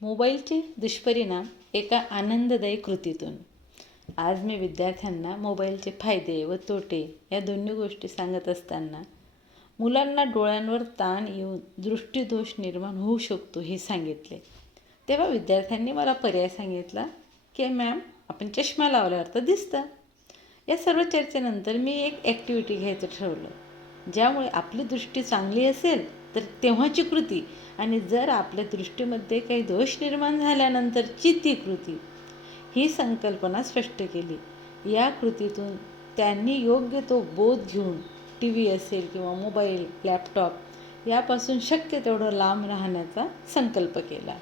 मोबाईलचे दुष्परिणाम एका आनंददायी कृतीतून. आज मी विद्यार्थ्यांना मोबाईलचे फायदे व तोटे या दोन्ही गोष्टी सांगत असताना मुलांना डोळ्यांवर ताण येऊन दृष्टिदोष निर्माण होऊ शकतो हे सांगितले. तेव्हा विद्यार्थ्यांनी मला पर्याय सांगितला की मॅम, आपण चष्मा लावल्यावर तर दिसतं. या सर्व चर्चेनंतर मी एक ॲक्टिव्हिटी घ्यायचं ठरवलं, ज्यामुळे आपली दृष्टी चांगली असेल तर तेव्हाची कृती आणि जर आपल्या दृष्टीमध्ये काही दोष निर्माण झाल्यानंतरची ती कृती, ही संकल्पना स्पष्ट केली. या कृतीतून त्यांनी योग्य तो बोध घेऊन टी व्ही असेल किंवा मोबाईल, लॅपटॉप यापासून शक्य तेवढं लांब राहण्याचा संकल्प केला.